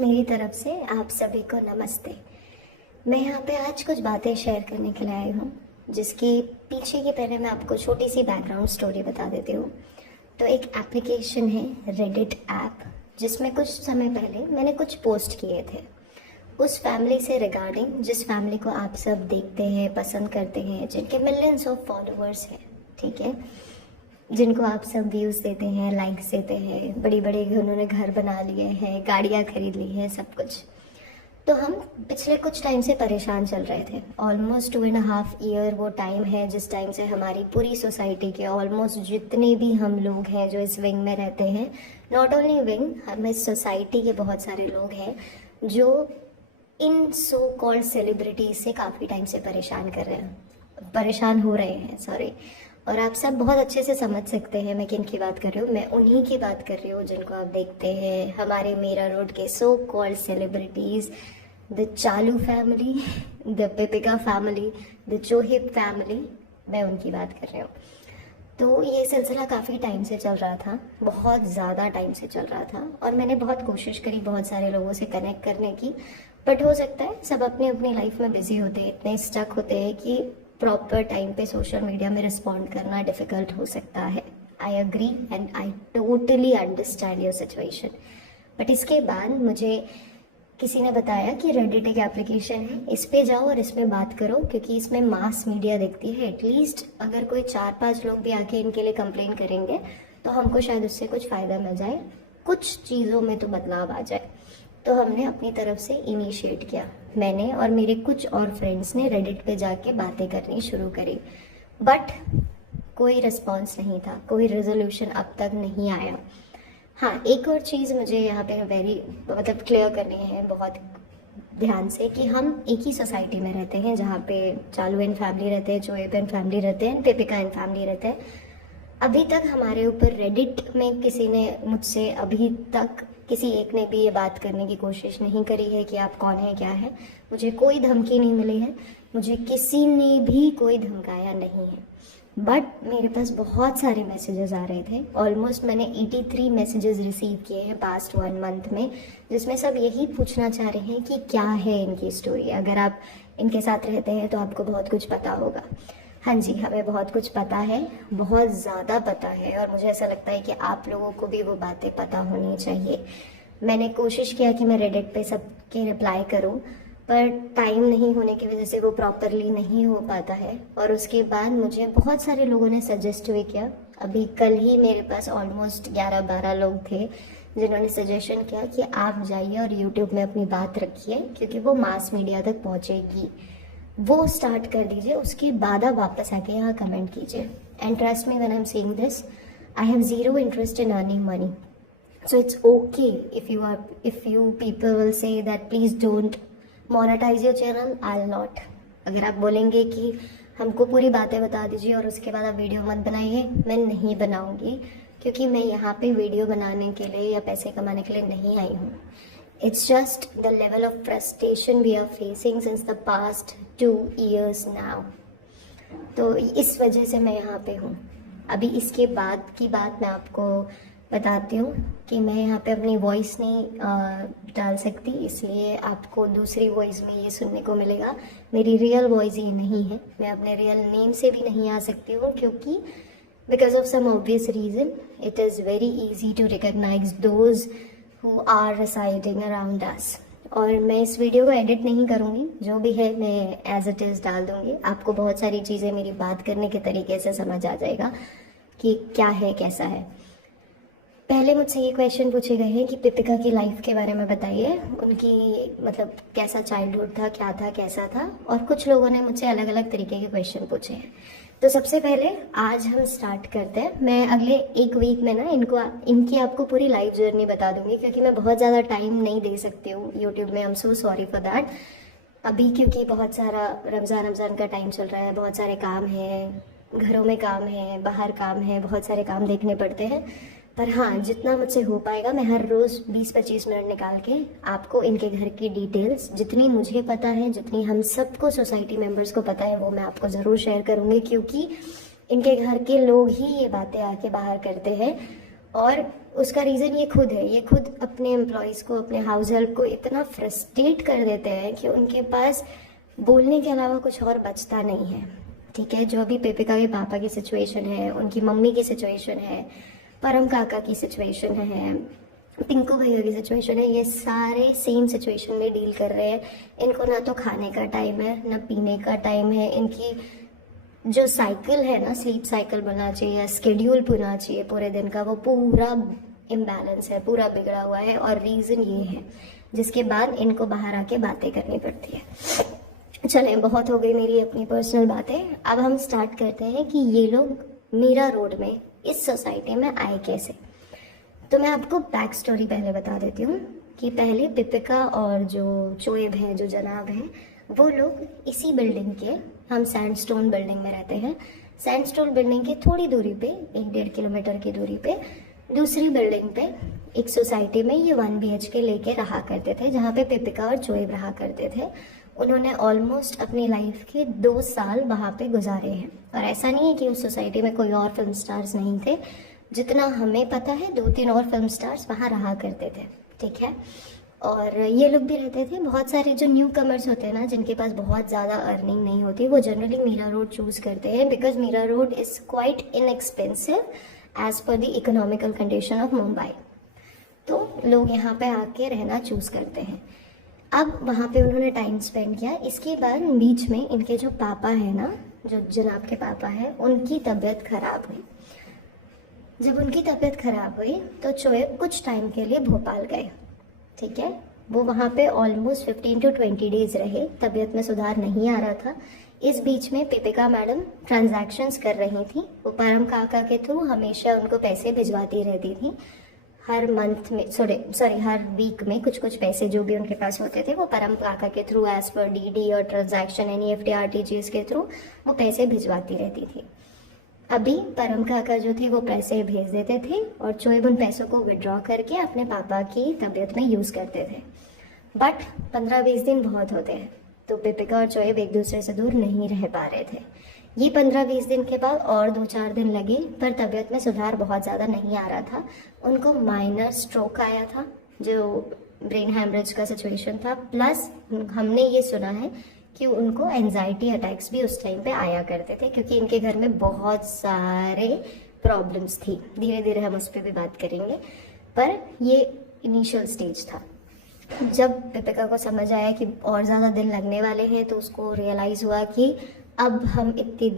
मेरी तरफ से आप सभी को नमस्ते। मैं यहाँ पे आज कुछ बातें शेयर करने के लिए आई हूँ, जिसकी पीछे की पहले मैं आपको छोटी सी बैकग्राउंड स्टोरी बता देती हूँ। तो एक एप्लीकेशन है रेडिट ऐप, जिसमें कुछ समय पहले मैंने कुछ पोस्ट किए थे उस फैमिली से रिगार्डिंग, जिस फैमिली को आप सब देखते हैं, पसंद करते हैं, जिनके मिलियंस ऑफ फॉलोअर्स हैं, ठीक है, जिनको आप सब व्यूज़ देते हैं, लाइक्स देते हैं, बड़ी बड़ी उन्होंने घर बना लिए हैं, गाड़ियाँ खरीद ली हैं, सब कुछ। तो हम पिछले कुछ टाइम से परेशान चल रहे थे। ऑलमोस्ट 2.5 ईयर वो टाइम है जिस टाइम से हमारी पूरी सोसाइटी के ऑलमोस्ट जितने भी हम लोग हैं जो इस विंग में रहते हैं, नॉट ओनली विंग, हम इस सोसाइटी के बहुत सारे लोग हैं जो इन सो कॉल्ड सेलिब्रिटीज से काफ़ी टाइम से परेशान हो रहे हैं, सॉरी। और आप सब बहुत अच्छे से समझ सकते हैं मैं किन की बात कर रही हूँ। मैं उन्हीं की बात कर रही हूँ जिनको आप देखते हैं, हमारे मीरा रोड के so called celebrities, the Chalu family, the Pipika family, the Chohib family, मैं उनकी बात कर रही हूँ। तो ये सिलसिला काफ़ी टाइम से चल रहा था, बहुत ज़्यादा टाइम से चल रहा था, और मैंने बहुत कोशिश करी बहुत सारे लोगों से कनेक्ट करने की, बट हो सकता है सब अपनी अपनी लाइफ में बिजी होते हैं, इतने स्टक होते हैं कि प्रॉपर टाइम पे सोशल मीडिया में रिस्पॉन्ड करना डिफ़िकल्ट हो सकता है। I agree and I totally understand your situation. But इसके बाद मुझे किसी ने बताया कि रेडिट एक एप्लीकेशन है, इस पे जाओ और इसमें बात करो, क्योंकि इसमें मास मीडिया देखती है। एटलीस्ट अगर कोई 4-5 लोग भी आके इनके लिए कंप्लेन करेंगे तो हमको शायद उससे कुछ फ़ायदा मिल जाए, कुछ चीज़ों में तो बदलाव आ जाए। तो हमने अपनी तरफ से इनिशिएट किया, मैंने और मेरे कुछ और फ्रेंड्स ने रेडिट पे जाके बातें करनी शुरू करी, बट कोई रिस्पॉन्स नहीं था, कोई रेजोल्यूशन अब तक नहीं आया। हाँ, एक और चीज़ मुझे यहाँ पे क्लियर करनी है बहुत ध्यान से, कि हम एक ही सोसाइटी में रहते हैं, जहाँ पे चालू एंड फैमिली रहते हैं, चोएब एंड फैमिली रहते हैं, पिपिका एंड फैमिली रहते हैं। अभी तक हमारे ऊपर रेडिट में किसी ने मुझसे अभी तक किसी एक ने भी ये बात करने की कोशिश नहीं करी है कि आप कौन है, क्या है। मुझे कोई धमकी नहीं मिली है, मुझे किसी ने भी कोई धमकाया नहीं है, बट मेरे पास बहुत सारे मैसेजेस आ रहे थे। ऑलमोस्ट मैंने 83 मैसेजेस रिसीव किए हैं पास्ट 1 मंथ में, जिसमें सब यही पूछना चाह रहे हैं कि क्या है इनकी स्टोरी। अगर आप इनके साथ रहते हैं तो आपको बहुत कुछ पता होगा। हाँ जी, हमें बहुत कुछ पता है, बहुत ज़्यादा पता है, और मुझे ऐसा लगता है कि आप लोगों को भी वो बातें पता होनी चाहिए। मैंने कोशिश किया कि मैं रेडिट पे सबके रिप्लाई करूं, पर टाइम नहीं होने की वजह से वो प्रॉपरली नहीं हो पाता है। और उसके बाद मुझे बहुत सारे लोगों ने सजेस्ट भी किया। अभी कल ही मेरे पास ऑलमोस्ट 11-12 लोग थे जिन्होंने सजेशन किया कि आप जाइए और यूट्यूब में अपनी बात रखिए, क्योंकि वो मास मीडिया तक पहुँचेगी, वो स्टार्ट कर दीजिए, उसके बाद आप वापस आके यहाँ कमेंट कीजिए। And trust me when I am saying this, I have zero interest in earning money, so it's okay if you people will say that please don't monetize your channel, I'll not. अगर आप बोलेंगे कि हमको पूरी बातें बता दीजिए और उसके बाद आप वीडियो मत बनाइए, मैं नहीं बनाऊंगी, क्योंकि मैं यहाँ पे वीडियो बनाने के लिए या पैसे कमाने के लिए नहीं आई हूँ। It's just the level of frustration we are facing since the past 2 years now. तो इस वजह से मैं यहाँ पे हूँ। अभी इसके बाद की बात मैं आपको बताती हूँ कि मैं यहाँ पे अपनी वॉइस नहीं डाल सकती, इसलिए आपको दूसरी वॉइस में ये सुनने को मिलेगा। मेरी रियल वॉइस ये नहीं है, मैं अपने रियल नेम से भी नहीं आ सकती हूँ, क्योंकि because of some obvious reason it is very easy to recognise those who are residing around us. और मैं इस वीडियो को एडिट नहीं करूँगी, जो भी है मैं एज इट इज़ डाल दूँगी। आपको बहुत सारी चीज़ें मेरी बात करने के तरीके से समझ आ जाएगा कि क्या है, कैसा है। पहले मुझसे ये क्वेश्चन पूछे गए हैं कि पिपिका की लाइफ के बारे में बताइए, उनकी कैसा चाइल्डहुड था, क्या था, कैसा था, और कुछ लोगों ने मुझसे अलग अलग तरीके के क्वेश्चन पूछे हैं। तो सबसे पहले आज हम स्टार्ट करते हैं। मैं अगले 1 वीक में ना इनकी आपको पूरी लाइफ जर्नी बता दूंगी, क्योंकि मैं बहुत ज़्यादा टाइम नहीं दे सकती हूँ यूट्यूब में। I am so sorry for that. अभी क्योंकि बहुत सारा रमज़ान का टाइम चल रहा है, बहुत सारे काम हैं, घरों में काम है, बाहर काम है, बहुत सारे काम देखने पड़ते हैं। पर हाँ, जितना मुझसे हो पाएगा मैं हर रोज़ 20-25 मिनट निकाल के आपको इनके घर की डिटेल्स, जितनी मुझे पता है, जितनी हम सबको सोसाइटी मेंबर्स को पता है, वो मैं आपको ज़रूर शेयर करूँगी, क्योंकि इनके घर के लोग ही ये बातें आके बाहर करते हैं। और उसका रीज़न ये खुद है, ये खुद अपने एम्प्लॉयज़ को, अपने हाउस हेल्प को इतना फ्रस्ट्रेट कर देते हैं कि उनके पास बोलने के अलावा कुछ और बचता नहीं है। ठीक है, जो अभी पेपिका के पापा की सिचुएशन है, उनकी मम्मी की सिचुएशन है, परम काका की सिचुएशन है, पिंकू भैया की सिचुएशन है, ये सारे सेम सिचुएशन में डील कर रहे हैं। इनको ना तो खाने का टाइम है, ना पीने का टाइम है, इनकी जो साइकिल है ना, स्लीप साइकिल बनना चाहिए, स्केड्यूल होना चाहिए पूरे दिन का, वो पूरा इम्बैलेंस है, पूरा बिगड़ा हुआ है। और रीज़न ये है, जिसके बाद इनको बाहर आके बातें करनी पड़ती है। चलें, बहुत हो गई मेरी अपनी पर्सनल बातें। अब हम स्टार्ट करते हैं कि ये लोग मीरा रोड में, इस सोसाइटी में आए कैसे। तो मैं आपको बैक स्टोरी पहले बता देती हूँ कि पहले पिपिका और जो चोएब है, जो जनाब हैं, वो लोग इसी बिल्डिंग के, हम सैंडस्टोन बिल्डिंग में रहते हैं, सैंडस्टोन बिल्डिंग के थोड़ी दूरी पे, 1-1.5 किलोमीटर की दूरी पे दूसरी बिल्डिंग पे एक सोसाइटी में ये 1 BHK लेके रहा करते थे, जहाँ पे पिपिका और चोएब रहा करते थे। उन्होंने ऑलमोस्ट अपनी लाइफ के 2 साल वहाँ पे गुजारे हैं। और ऐसा नहीं है कि उस सोसाइटी में कोई और फिल्म स्टार्स नहीं थे, जितना हमें पता है 2-3 और फिल्म स्टार्स वहाँ रहा करते थे। ठीक है, और ये लोग भी रहते थे। बहुत सारे जो न्यू कमर्स होते हैं ना, जिनके पास बहुत ज़्यादा अर्निंग नहीं होती, वो जनरली मीरा रोड चूज़ करते हैं, because Mira road is quite inexpensive as per the economical condition of Mumbai. तो लोग यहाँ पे आके रहना चूज़ करते हैं। अब वहाँ पे उन्होंने टाइम स्पेंड किया। इसके बाद बीच में इनके जो पापा है ना, जो जनाब के पापा हैं, उनकी तबीयत खराब हुई। जब उनकी तबीयत खराब हुई तो चोएब कुछ टाइम के लिए भोपाल गए। ठीक है, वो वहाँ पे ऑलमोस्ट 15 to 20 डेज रहे। तबीयत में सुधार नहीं आ रहा था। इस बीच में पिपिका मैडम ट्रांजैक्शंस कर रही थी। वो परम काका के थ्रू हमेशा उनको पैसे भिजवाती रहती थी। हर मंथ में, हर वीक में कुछ कुछ पैसे जो भी उनके पास होते थे, वो परम काका के थ्रू एज पर DD और ट्रांजैक्शन NEFT RTGS के थ्रू वो पैसे भिजवाती रहती थी। अभी परम काका जो थे वो पैसे भेज देते थे और चोएब उन पैसों को विड्रॉ करके अपने पापा की तबीयत में यूज़ करते थे। बट 15-20 दिन बहुत होते हैं, तो पिपिका और चोएब एक दूसरे से दूर नहीं रह पा रहे थे। ये 15-20 दिन के बाद और 2-4 दिन लगे, पर तबीयत में सुधार बहुत ज़्यादा नहीं आ रहा था। उनको माइनर स्ट्रोक आया था, जो ब्रेन हैमरेज का सिचुएशन था। प्लस हमने ये सुना है कि उनको एंजाइटी अटैक्स भी उस टाइम पे आया करते थे, क्योंकि इनके घर में बहुत सारे प्रॉब्लम्स थी। धीरे धीरे हम उस पर भी बात करेंगे, पर ये इनिशियल स्टेज था। जब पिपिका को समझ आया कि और ज़्यादा दिन लगने वाले हैं, तो उसको रियलाइज़ हुआ कि अब हम इतनी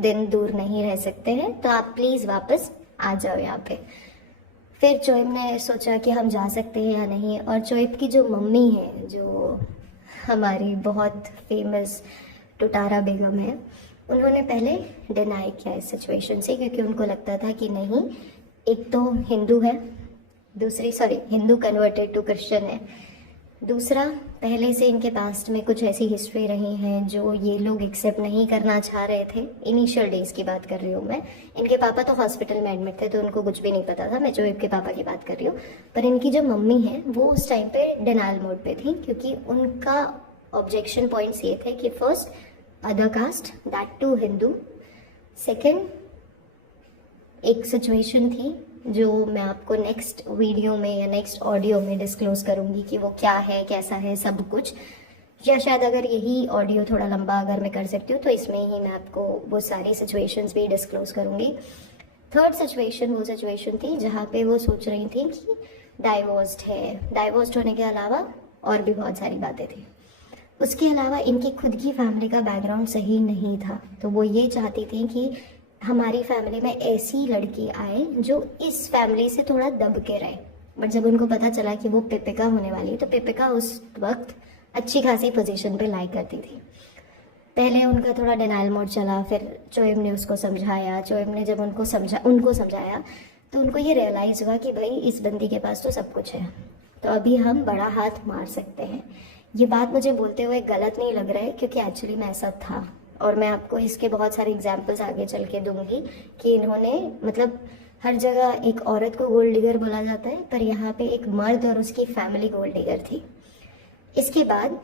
दिन दूर नहीं रह सकते हैं, तो आप प्लीज़ वापस आ जाओ यहाँ पे। फिर चोएब ने सोचा कि हम जा सकते हैं या नहीं। और चोएब की जो मम्मी है, जो हमारी बहुत फेमस टुटारा बेगम है, उन्होंने पहले डिनाई किया इस सिचुएशन से, क्योंकि उनको लगता था कि नहीं, एक तो हिंदू है, हिंदू कन्वर्टेड टू क्रिश्चियन है, दूसरा पहले से इनके पास्ट में कुछ ऐसी हिस्ट्री रही है जो ये लोग एक्सेप्ट नहीं करना चाह रहे थे। इनिशियल डेज की बात कर रही हूँ मैं। इनके पापा तो हॉस्पिटल में एडमिट थे, तो उनको कुछ भी नहीं पता था। मैं चोएब के पापा की बात कर रही हूँ। पर इनकी जो मम्मी है वो उस टाइम पे डिनाइल मोड पे थी, क्योंकि उनका ऑब्जेक्शन पॉइंट्स ये थे कि first, other caste, that too Hindu. Second, एक सिचुएशन थी जो मैं आपको नेक्स्ट वीडियो में या नेक्स्ट ऑडियो में डिस्क्लोज करूँगी कि वो क्या है, कैसा है, सब कुछ। या शायद अगर यही ऑडियो थोड़ा लंबा अगर मैं कर सकती हूँ, तो इसमें ही मैं आपको वो सारी सिचुएशंस भी डिस्क्लोज करूँगी। थर्ड सिचुएशन वो सिचुएशन थी जहाँ पे वो सोच रही थी कि डाइवोर्स्ड है। डाइवोर्स्ड होने के अलावा और भी बहुत सारी बातें थी। उसके अलावा इनकी खुद की फैमिली का बैकग्राउंड सही नहीं था, तो वो ये चाहती थी कि हमारी फैमिली में ऐसी लड़की आए जो इस फैमिली से थोड़ा दब के रहे। बट जब उनको पता चला कि वो पिपिका होने वाली, तो पिपिका उस वक्त अच्छी खासी पोजीशन पे लाई करती थी। पहले उनका थोड़ा डिनाइल मोड चला, फिर चोएब ने उसको समझाया। चोएब ने जब उनको समझाया तो उनको ये रियलाइज़ हुआ कि भाई इस बंदी के पास तो सब कुछ है, तो अभी हम बड़ा हाथ मार सकते हैं। ये बात मुझे बोलते हुए गलत नहीं लग रहा है, क्योंकि एक्चुअली में ऐसा था। और मैं आपको इसके बहुत सारे एग्जाम्पल्स आगे चल के दूंगी कि इन्होंने, मतलब हर जगह एक औरत को गोल्ड डिगर बोला जाता है, पर यहाँ पे एक मर्द और उसकी फैमिली गोल्ड डिगर थी। इसके बाद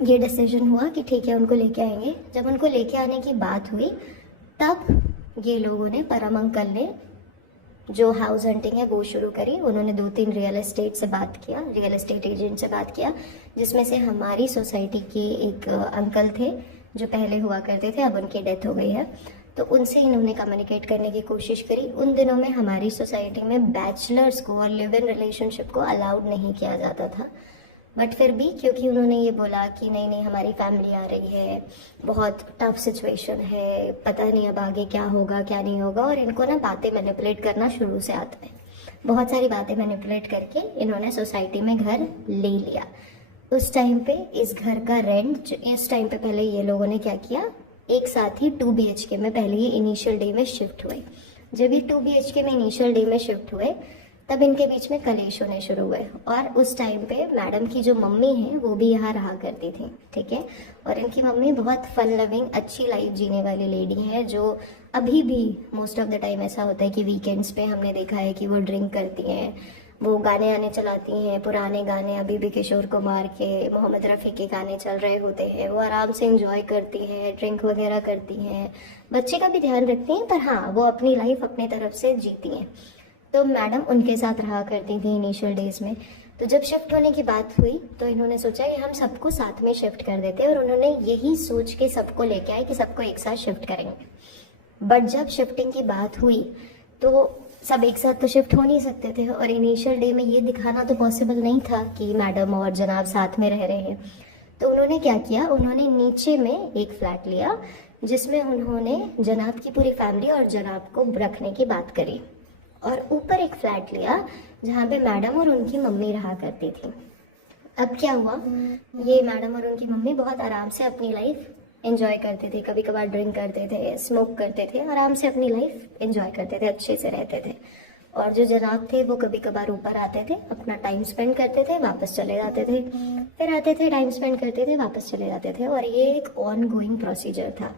ये डिसीजन हुआ कि ठीक है, उनको लेके आएंगे। जब उनको लेके आने की बात हुई, तब ये लोगों ने, परम अंकल ने जो हाउस हंटिंग है वो शुरू करी। उन्होंने 2-3 रियल एस्टेट से बात किया, रियल एस्टेट एजेंट से बात किया, जिसमें से हमारी सोसाइटी के एक अंकल थे जो पहले हुआ करते थे, अब उनकी डेथ हो गई है, तो उनसे इन्होंने कम्युनिकेट करने की कोशिश करी। उन दिनों में हमारी सोसाइटी में बैचलर्स को और लिव इन रिलेशनशिप को अलाउड नहीं किया जाता था, बट फिर भी क्योंकि उन्होंने ये बोला कि नहीं नहीं हमारी फैमिली आ रही है, बहुत टफ सिचुएशन है, पता नहीं अब आगे क्या होगा क्या नहीं होगा, और इनको ना बातें मैनिपुलेट करना शुरू से आता है। बहुत सारी बातें मैनिपुलेट करके इन्होंने सोसाइटी में घर ले लिया। उस टाइम पे इस घर का रेंट, इस टाइम पे पहले ये लोगों ने क्या किया, एक साथ ही 2 BHK में पहले ही इनिशियल डे में शिफ्ट हुए। जब ये 2 BHK में इनिशियल डे में शिफ्ट हुए तब इनके बीच में कलेश होने शुरू हुए, और उस टाइम पे मैडम की जो मम्मी है वो भी यहाँ रहा करती थी, ठीक है। और इनकी मम्मी बहुत फन लविंग, अच्छी लाइफ जीने वाली लेडी है, जो अभी भी मोस्ट ऑफ द टाइम ऐसा होता है कि वीकेंड्स पे हमने देखा है कि वो ड्रिंक करती हैं, वो गाने आने चलाती हैं, पुराने गाने, अभी भी किशोर कुमार के, मोहम्मद रफ़ी के गाने चल रहे होते हैं, वो आराम से एंजॉय करती हैं, ड्रिंक वगैरह करती हैं, बच्चे का भी ध्यान रखती हैं, पर हाँ वो अपनी लाइफ अपनी तरफ से जीती हैं। तो मैडम उनके साथ रहा करती थी इनिशियल डेज में। तो जब शिफ्ट होने की बात हुई तो इन्होंने सोचा कि हम सबको साथ में शिफ्ट कर देते हैं, और उन्होंने यही सोच के सबको लेके आए कि सबको एक साथ शिफ्ट करेंगे। बट जब शिफ्टिंग की बात हुई तो सब एक साथ तो शिफ्ट हो नहीं सकते थे, और इनिशियल डे में ये दिखाना तो पॉसिबल नहीं था कि मैडम और जनाब साथ में रह रहे हैं। तो उन्होंने क्या किया, उन्होंने नीचे में एक फ्लैट लिया जिसमें उन्होंने जनाब की पूरी फैमिली और जनाब को रखने की बात करी, और ऊपर एक फ्लैट लिया जहाँ पे मैडम और उनकी मम्मी रहा करती थी। अब क्या हुआ, ये मैडम और उनकी मम्मी बहुत आराम से अपनी लाइफ एंजॉय करते थे, कभी कभार ड्रिंक करते थे, स्मोक करते थे, आराम से अपनी लाइफ एंजॉय करते थे, अच्छे से रहते थे। और जो जनाब थे वो कभी कभार ऊपर आते थे, अपना टाइम स्पेंड करते थे, वापस चले जाते थे, फिर आते थे, टाइम स्पेंड करते थे, वापस चले जाते थे, और ये एक ऑन गोइंग प्रोसीजर था।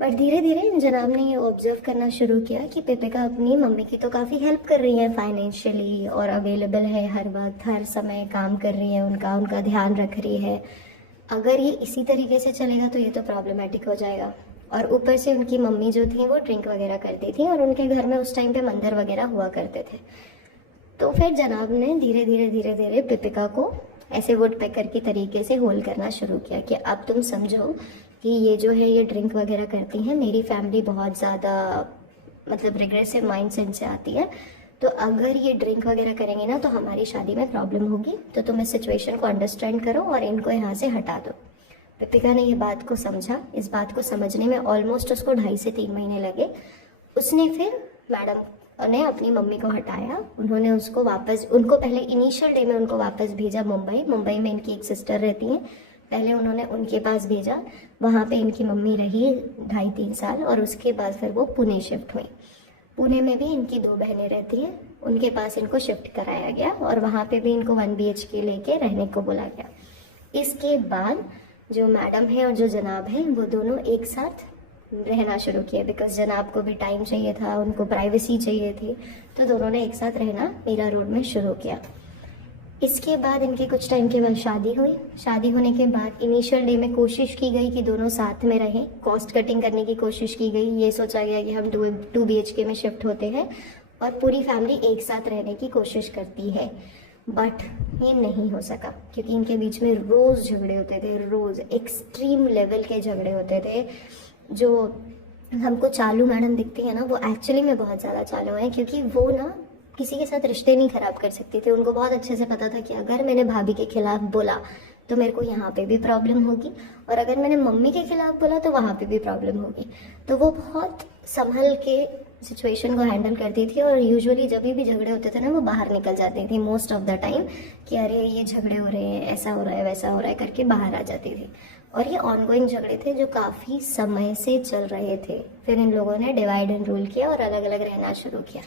बट धीरे धीरे जनाब ने ये ऑब्जर्व करना शुरू किया कि पेपिका अपनी मम्मी की तो काफ़ी हेल्प कर रही है फाइनेंशियली, और अवेलेबल है हर वक्त, हर समय काम कर रही है, उनका ध्यान रख रही है। अगर ये इसी तरीके से चलेगा तो ये तो प्रॉब्लमेटिक हो जाएगा। और ऊपर से उनकी मम्मी जो थी वो ड्रिंक वगैरह करती थी, और उनके घर में उस टाइम पे मंदिर वगैरह हुआ करते थे। तो फिर जनाब ने धीरे धीरे पेपिका को ऐसे वुड पेकर की तरीके से होल्ड करना शुरू किया कि अब तुम समझो कि ये जो है ये ड्रिंक वगैरह करती हैं, मेरी फैमिली बहुत ज़्यादा मतलब रिग्रेसिव माइंडसेट से आती है, तो अगर ये ड्रिंक वगैरह करेंगे ना तो हमारी शादी में प्रॉब्लम होगी, तो तुम इस सिचुएशन को अंडरस्टैंड करो और इनको यहाँ से हटा दो। पेपिका ने ये बात को समझा। इस बात को समझने में ऑलमोस्ट उसको 2.5 से 3 महीने लगे। उसने फिर मैडम ने अपनी मम्मी को हटाया, उन्होंने उसको वापस, उनको पहले इनिशियल डे में उनको वापस भेजा मुंबई में इनकी एक सिस्टर रहती हैं, पहले उन्होंने उनके पास भेजा, वहाँ पे इनकी मम्मी रही 2.5-3 साल, और उसके बाद फिर वो पुणे शिफ्ट हुई। पुणे में भी इनकी 2 बहनें रहती हैं, उनके पास इनको शिफ्ट कराया गया, और वहाँ पे भी इनको 1 BHK लेके रहने को बोला गया। इसके बाद जो मैडम है और जो जनाब है वो दोनों एक साथ रहना शुरू किए, बिकॉज जनाब को भी टाइम चाहिए था, उनको प्राइवेसी चाहिए थी, तो दोनों ने एक साथ रहना मीरा रोड में शुरू किया। इसके बाद इनके कुछ टाइम के बाद शादी हुई। शादी होने के बाद इनिशियल डे में कोशिश की गई कि दोनों साथ में रहें, कॉस्ट कटिंग करने की कोशिश की गई। ये सोचा गया कि हम 2 BHK में शिफ्ट होते हैं और पूरी फैमिली एक साथ रहने की कोशिश करती है, बट ये नहीं हो सका क्योंकि इनके बीच में रोज़ झगड़े होते थे, रोज़ एक्सट्रीम लेवल के झगड़े होते थे। जो हमको चालू मैडम दिखती है ना, वो एक्चुअली में बहुत ज़्यादा चालू है, क्योंकि वो ना किसी के साथ रिश्ते नहीं खराब कर सकती थी। उनको बहुत अच्छे से पता था कि अगर मैंने भाभी के खिलाफ बोला तो मेरे को यहाँ पे भी प्रॉब्लम होगी, और अगर मैंने मम्मी के खिलाफ बोला तो वहाँ पे भी प्रॉब्लम होगी। तो वो बहुत संभल के सिचुएशन को हैंडल करती थी, और यूजुअली जब भी झगड़े होते थे ना वो बाहर निकल जाती थी मोस्ट ऑफ द टाइम कि अरे ये झगड़े हो रहे हैं, ऐसा हो रहा है, वैसा हो रहा है करके बाहर आ जाती थी। और ये ऑनगोइंग झगड़े थे जो काफ़ी समय से चल रहे थे। फिर इन लोगों ने डिवाइड एंड रूल किया और अलग अलग रहना शुरू किया।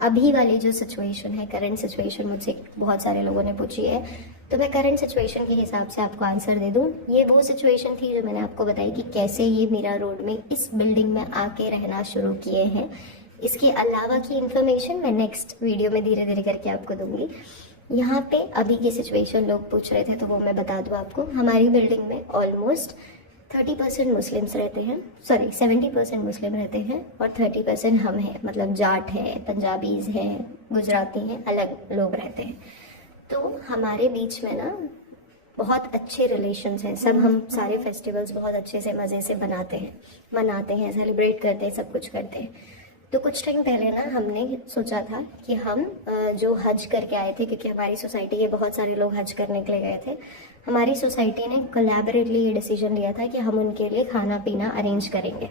अभी वाली जो सिचुएशन है, करंट सिचुएशन, मुझसे बहुत सारे लोगों ने पूछी है, तो मैं करंट सिचुएशन के हिसाब से आपको आंसर दे दूं। ये वो सिचुएशन थी जो मैंने आपको बताई कि कैसे ये मीरा रोड में इस बिल्डिंग में आके रहना शुरू किए हैं। इसके अलावा की इन्फॉर्मेशन मैं नेक्स्ट वीडियो में धीरे धीरे करके आपको दूंगी। यहाँ पे अभी की सिचुएशन लोग पूछ रहे थे तो वो मैं बता दूँ आपको। हमारी बिल्डिंग में ऑलमोस्ट 30% मुस्लिम्स रहते हैं, सॉरी 70% मुस्लिम रहते हैं और 30% हम हैं, मतलब जाट हैं, पंजाबीज हैं, गुजराती हैं, अलग लोग रहते हैं। तो हमारे बीच में ना बहुत अच्छे रिलेशंस हैं सब। हम सारे फेस्टिवल्स बहुत अच्छे से मज़े से मनाते हैं, सेलिब्रेट करते हैं, सब कुछ करते हैं। तो कुछ टाइम पहले ना हमने सोचा था कि हम जो हज करके आए थे, क्योंकि हमारी सोसाइटी के बहुत सारे लोग हज करने के लिए गए थे, हमारी सोसाइटी ने कोलैबोरेटली ये डिसीजन लिया था कि हम उनके लिए खाना पीना अरेंज करेंगे।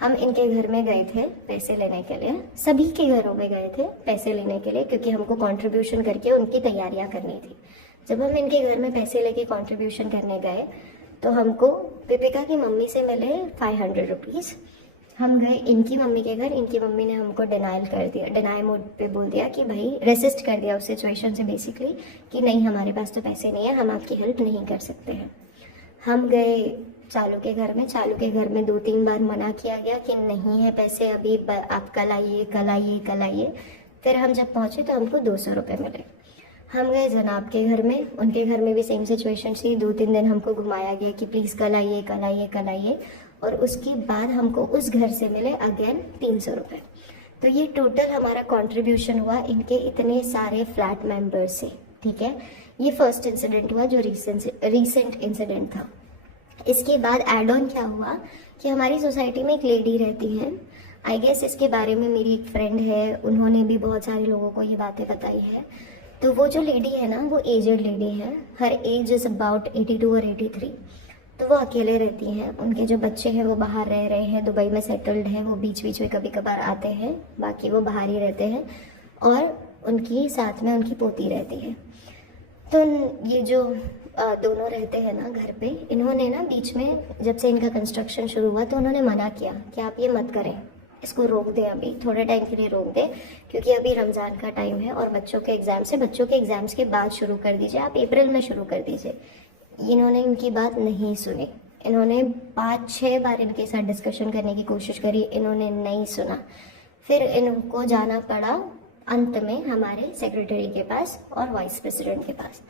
हम इनके घर में गए थे पैसे लेने के लिए, सभी के घरों में गए थे पैसे लेने के लिए, क्योंकि हमको कंट्रीब्यूशन करके उनकी तैयारियां करनी थी। जब हम इनके घर में पैसे लेके कंट्रीब्यूशन करने गए तो हमको दीपिका की मम्मी से मिले 500 रुपीज़। हम गए इनकी मम्मी के घर, इनकी मम्मी ने हमको डिनाइल कर दिया, डिनाई मोड पे बोल दिया कि भाई रेसिस्ट कर दिया उस सिचुएशन से बेसिकली, कि नहीं हमारे पास तो पैसे नहीं है, हम आपकी हेल्प नहीं कर सकते हैं। हम गए चालू के घर में, चालू के घर में 2-3 बार मना किया गया कि नहीं है पैसे अभी, आप कल आइए कल आइए कल आइए। फिर हम जब पहुँचे तो हमको 200 रुपये मिले। हम गए जनाब के घर में, उनके घर में भी सेम सिचुएशन थी। 2-3 दिन हमको घुमाया गया कि प्लीज़ कल आइए कल आइए कल आइए, और उसके बाद हमको उस घर से मिले अगेन 300 रुपये। तो ये टोटल हमारा कंट्रीब्यूशन हुआ इनके इतने सारे फ्लैट मेंबर्स से, ठीक है। ये फर्स्ट इंसिडेंट हुआ जो रीसेंट इंसिडेंट था। इसके बाद एड ऑन क्या हुआ कि हमारी सोसाइटी में एक लेडी रहती है, आई गेस इसके बारे में मेरी एक फ्रेंड है, उन्होंने भी बहुत सारे लोगों को ये बातें बताई है। तो वो जो लेडी है ना, वो एजेड लेडी है, हर एज इज़ अबाउट 82 और 83। तो वो अकेले रहती हैं, उनके जो बच्चे हैं वो बाहर रह रहे हैं, दुबई में सेटल्ड हैं, वो बीच बीच में कभी कभार आते हैं, बाकी वो बाहर ही रहते हैं, और उनकी साथ में उनकी पोती रहती है। तो ये जो दोनों रहते हैं ना घर पे, इन्होंने ना बीच में जब से इनका कंस्ट्रक्शन शुरू हुआ तो उन्होंने मना किया कि आप ये मत करें, इसको रोक दें, अभी थोड़े टाइम के लिए रोक दें, क्योंकि अभी रमज़ान का टाइम है और बच्चों के एग्ज़ाम्स है, बच्चों के एग्ज़ाम्स के बाद शुरू कर दीजिए, आप अप्रैल में शुरू कर दीजिए। इन्होंने इनकी बात नहीं सुनी, इन्होंने 5-6 बार इनके साथ डिस्कशन करने की कोशिश करी, इन्होंने नहीं सुना। फिर इनको जाना पड़ा अंत में हमारे सेक्रेटरी के पास और वाइस प्रेसिडेंट के पास।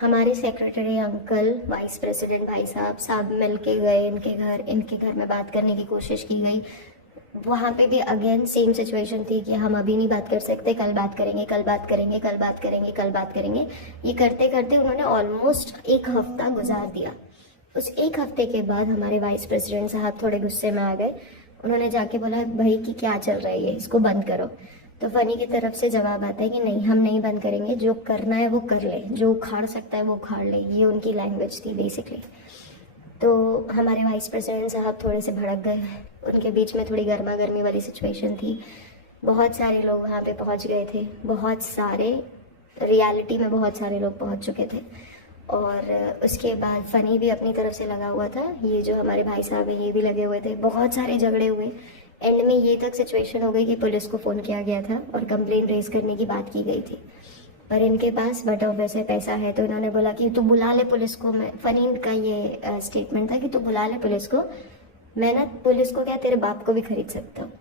हमारे सेक्रेटरी अंकल, वाइस प्रेसिडेंट भाई साहब सब मिल के गए इनके घर में बात करने की कोशिश की गई। वहाँ पे भी अगेन सेम सिचुएशन थी कि हम अभी नहीं बात कर सकते, कल बात करेंगे कल बात करेंगे कल बात करेंगे कल बात करेंगे। ये करते करते उन्होंने ऑलमोस्ट 1 हफ्ता गुजार दिया। उस 1 हफ्ते के बाद हमारे वाइस प्रेसिडेंट साहब थोड़े गुस्से में आ गए, उन्होंने जाके बोला भाई कि क्या चल रहा है ये, इसको बंद करो। तो फनी की तरफ से जवाब आता है कि नहीं हम नहीं बंद करेंगे, जो करना है वो कर ले, जो उखाड़ सकता है वो उखाड़ ले, ये उनकी लैंग्वेज थी बेसिकली। तो हमारे वाइस प्रेसिडेंट साहब थोड़े से भड़क गए, उनके बीच में थोड़ी गर्मा गर्मी वाली सिचुएशन थी। बहुत सारे लोग वहाँ पे पहुँच गए थे, बहुत सारे, रियलिटी में बहुत सारे लोग पहुँच चुके थे। और उसके बाद फ़नी भी अपनी तरफ से लगा हुआ था, ये जो हमारे भाई साहब हैं ये भी लगे हुए थे, बहुत सारे झगड़े हुए। एंड में ये तक सिचुएशन हो गई कि पुलिस को फ़ोन किया गया था और कंप्लेन रेज करने की बात की गई थी, पर इनके पास बट वैसे पैसा है तो इन्होंने बोला कि तू बुला ले पुलिस को। मैं फ़नी का ये स्टेटमेंट था कि तू बुला ले पुलिस को, मैं ना पुलिस को क्या तेरे बाप को भी खरीद सकता हूँ।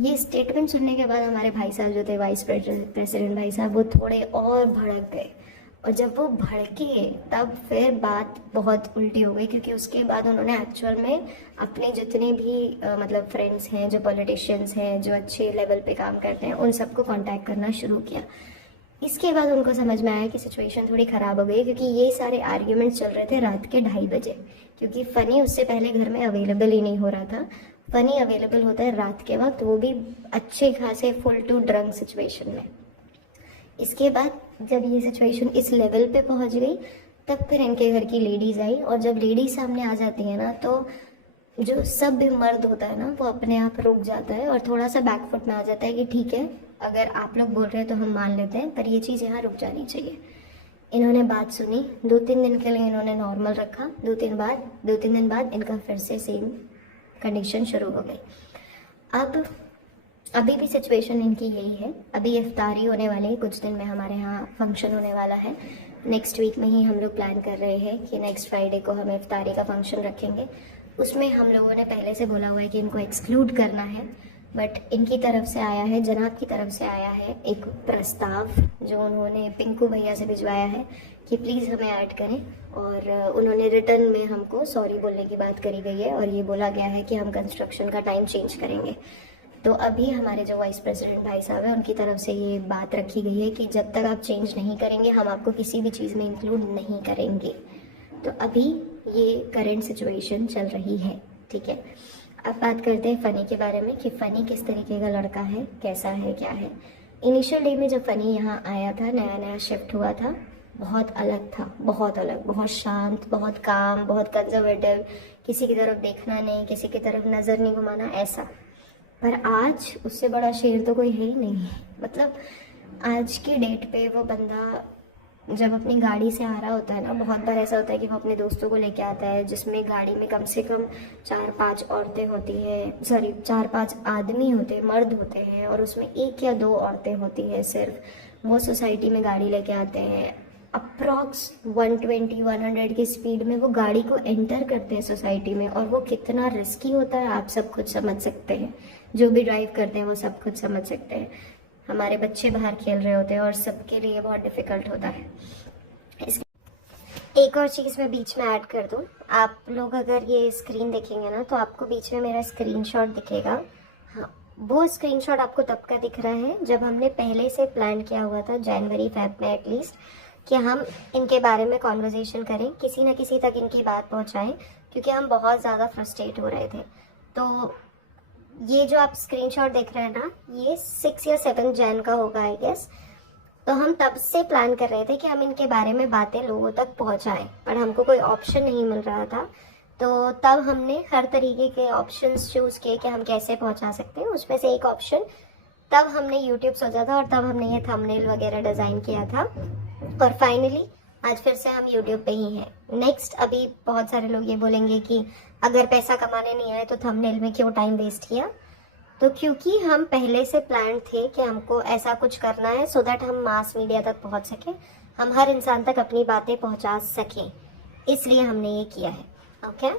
ये स्टेटमेंट सुनने के बाद हमारे भाई साहब जो थे वाइस प्रेसिडेंट भाई साहब, वो थोड़े और भड़क गए, और जब वो भड़के तब फिर बात बहुत उल्टी हो गई, क्योंकि उसके बाद उन्होंने एक्चुअल में अपने जितने भी मतलब फ्रेंड्स हैं, जो पॉलिटिशियंस हैं, जो अच्छे लेवल पे काम करते हैं, उन सबको कांटेक्ट करना शुरू किया। इसके बाद उनको समझ में आया कि सिचुएशन थोड़ी ख़राब हो गई, क्योंकि ये सारे आर्ग्यूमेंट्स चल रहे थे रात के 2:30 बजे, क्योंकि फ़नी उससे पहले घर में अवेलेबल ही नहीं हो रहा था। फ़नी अवेलेबल होता है रात के वक्त, वो भी अच्छे खासे फुल टू ड्रंक सिचुएशन में। इसके बाद जब ये सिचुएशन इस लेवल पे पहुंच गई तब फिर इनके घर की लेडीज़ आई, और जब लेडीज़ सामने आ जाती है ना तो जो सब भी मर्द होता है ना वो अपने आप रुक जाता है और थोड़ा सा बैकफुट में आ जाता है कि ठीक है अगर आप लोग बोल रहे हैं तो हम मान लेते हैं, पर ये चीज़ यहाँ रुक जानी चाहिए। इन्होंने बात सुनी, 2-3 दिन के लिए इन्होंने नॉर्मल रखा, 2-3 दिन बाद इनका फिर से सेम कंडीशन शुरू हो गई। अभी भी सिचुएशन इनकी यही है। अभी इफ्तारी होने वाली है, कुछ दिन में हमारे यहाँ फंक्शन होने वाला है। नेक्स्ट वीक में ही हम लोग प्लान कर रहे हैं कि नेक्स्ट फ्राइडे को हम इफ्तारी का फंक्शन रखेंगे। उसमें हम लोगों ने पहले से बोला हुआ है कि इनको एक्सक्लूड करना है, बट इनकी तरफ से आया है, जनाब की तरफ से आया है एक प्रस्ताव जो उन्होंने पिंकू भैया से भिजवाया है कि प्लीज़ हमें ऐड करें, और उन्होंने रिटर्न में हमको सॉरी बोलने की बात करी गई है और ये बोला गया है कि हम कंस्ट्रक्शन का टाइम चेंज करेंगे। तो अभी हमारे जो वाइस प्रेसिडेंट भाई साहब हैं उनकी तरफ से ये बात रखी गई है कि जब तक आप चेंज नहीं करेंगे हम आपको किसी भी चीज़ में इंक्लूड नहीं करेंगे। तो अभी ये करेंट सिचुएशन चल रही है, ठीक है। अब बात करते हैं फ़नी के बारे में कि फ़नी किस तरीके का लड़का है, कैसा है, क्या है। इनिशियल डे में जब फ़नी यहाँ आया था, नया नया शिफ्ट हुआ था, बहुत अलग था, बहुत अलग, बहुत शांत, बहुत काम, बहुत कंजर्वेटिव, किसी की तरफ देखना नहीं, किसी की तरफ नज़र नहीं घुमाना, ऐसा। पर आज उससे बड़ा शेर तो कोई है ही नहीं। मतलब आज की डेट पे वो बंदा जब अपनी गाड़ी से आ रहा होता है ना, बहुत बार ऐसा होता है कि वो अपने दोस्तों को लेके आता है जिसमें गाड़ी में कम से कम 4-5 औरतें होती हैं, सॉरी 4-5 आदमी होते हैं, मर्द होते हैं, और उसमें 1 या 2 औरतें होती हैं सिर्फ। वो सोसाइटी में गाड़ी लेके आते हैं, अप्रॉक्स 120-100 की स्पीड में वो गाड़ी को एंटर करते हैं सोसाइटी में, और वो कितना रिस्की होता है आप सब कुछ समझ सकते हैं। जो भी ड्राइव करते हैं वो सब कुछ समझ सकते हैं। हमारे बच्चे बाहर खेल रहे होते हैं और सबके लिए बहुत डिफ़िकल्ट होता है। एक और चीज़ मैं बीच में ऐड कर दूं, आप लोग अगर ये स्क्रीन देखेंगे ना तो आपको बीच में मेरा स्क्रीनशॉट दिखेगा। हाँ, वो स्क्रीनशॉट आपको तब का दिख रहा है जब हमने पहले से प्लान किया हुआ था, जनवरी-फेब में एटलीस्ट, कि हम इनके बारे में कॉन्वर्जेसन करें, किसी न किसी तक इनकी बात पहुँचाएँ, क्योंकि हम बहुत ज़्यादा फ्रस्ट्रेट हो रहे थे। तो ये जो आप स्क्रीनशॉट देख रहे हैं ना, ये 6 या 7 जैन का होगा आई गेस। तो हम तब से प्लान कर रहे थे कि हम इनके बारे में बातें लोगों तक पहुंचाएं, पर हमको कोई ऑप्शन नहीं मिल रहा था। तो तब हमने हर तरीके के ऑप्शंस चूज़ किए कि हम कैसे पहुंचा सकते हैं। उसमें से एक ऑप्शन तब हमने यूट्यूब सोचा था, और तब हमने ये थंबनेल वगैरह डिज़ाइन किया था, और फाइनली आज फिर से हम यूट्यूब पे ही हैं। नेक्स्ट, अभी बहुत सारे लोग ये बोलेंगे कि अगर पैसा कमाने नहीं आए तो थंबनेल में क्यों टाइम वेस्ट किया। तो क्योंकि हम पहले से प्लान थे कि हमको ऐसा कुछ करना है सो दैट हम मास मीडिया तक पहुंच सकें, हम हर इंसान तक अपनी बातें पहुंचा सकें, इसलिए हमने ये किया है। ओके।